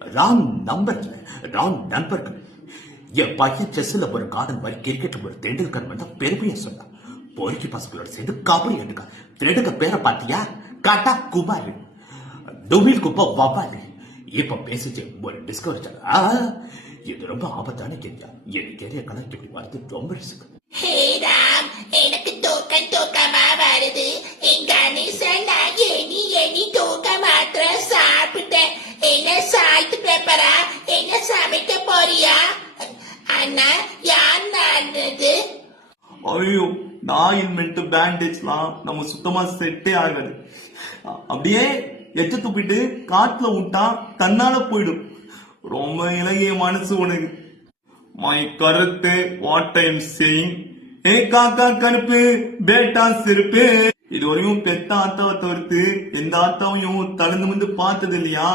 Wrong number, wrong நண்பர்கள். என் பையன் செஸ்ல ஒரு கார்டன் மாதிரி கிரிக்கெட்ல ஒரு தெண்டுல்கர் வந்தா பெருமையா சொன்னான். பொறுக்கி பசங்களோட சேர்ந்து கபடி எடுக்க திருடுக்க பேரை பாத்தியா? காட்டா குமார், துவில் குப்பா வவாலு. இப்ப பேசிச்சு ஒரு டிஸ்கவரி சேனல். இது ரொம்ப ஆபத்தான கேள்வியா? எனக்கு தெரிய கணக்கு இப்படி வரது ரொம்ப ரிஸ்க். ஹே ராம், எனக்கு தூக்கமா வருது. எங்க அனிசன் எனி தூக்க மாத்திரம் சாப்பிட்டேன். என்ன சால்ட் பேப்பரா? என்ன சமைக்க போறியா? அண்ணா யார் நானது? ஐயோ, நாயின்மெண்ட் பேண்டேஜ்லாம் நம்ம சுத்தமா செட்டே ஆகாது. அப்படியே எச்ச துப்பிட்டு காட்டுல விட்டா தன்னால போயிடும். ரொம்ப இலகிய மனசு உனக்கு. மை கருத்து வாட் ஐ எம் சேயிங். ஏ காக்கா கருப்பு பேட்டா சிரிப்பு. இதுவரையும் பெத்த ஆத்தாவை தவிர்த்து எந்த ஆத்தாவையும் தழுந்து வந்து பார்த்தது இல்லையா?